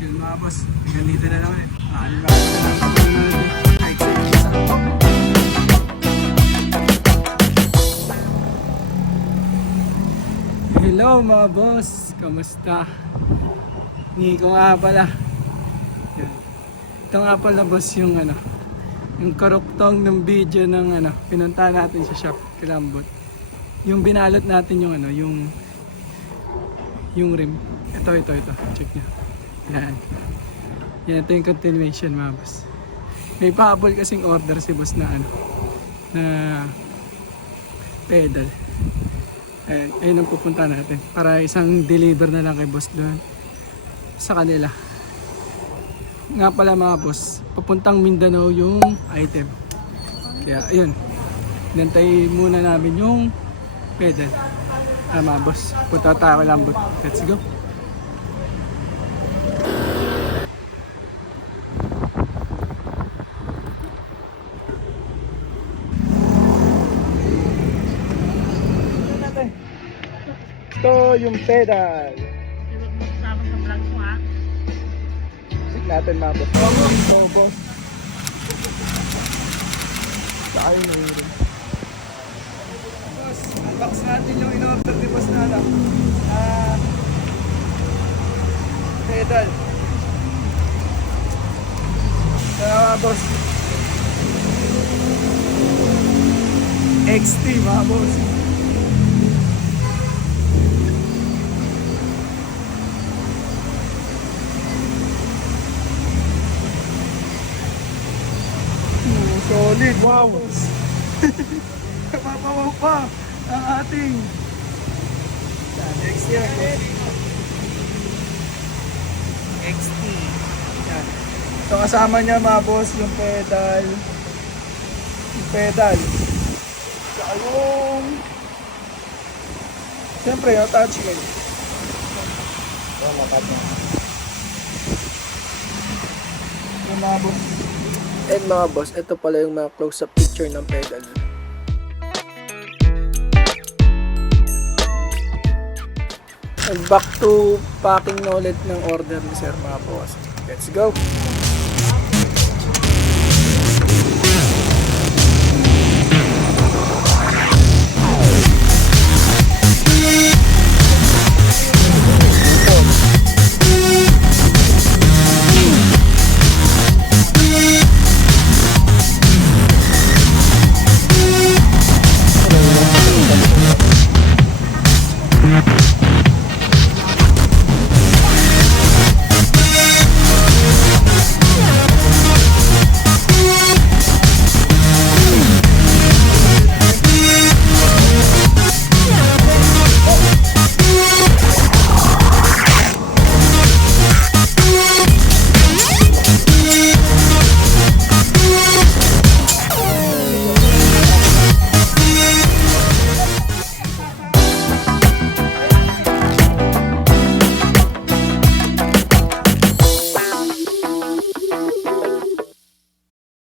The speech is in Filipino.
Yun mga boss, ganito na lang ulit. Maraming salamat po na kahit sa isa. Hello mga boss, kamusta? Nico nga pala. Yan. Ito nga pala boss yung yung karuktong ng video ng pinunta natin sa shop, Kilambot. Yung binalot natin yung yung rim. Ito, check nyo. Yan. Yan, ito yung continuation mga boss. May pahabol kasing order si boss na na pedal. Ayun ang pupunta natin para isang deliver na lang kay boss doon sa kanila. Nga pala mga boss, papuntang Mindanao yung item. Kaya ayun, nantay muna namin yung pedal. Mga boss, punta tayo kay Lambot. Let's go. Ito yung pedal. Huwag mo kasama sa vlog mo ha. Sit natin mga boss. Ito boss. Saka yung nairin. Boss, unbox natin yung in-order ni boss na pedal. Kaya mga boss, XT mga boss. Solid, wow! Kapapawaw pa ang ating XT. XT. Yan. Ito kasama niya mga boss yung pedal. Saka yung siyempre yung attachment. Ito makat na. Yung mga boss. And mga boss, ito pala yung mga close-up picture ng pedal. And back to packing na ulit ng order ni sir mga boss. Let's go!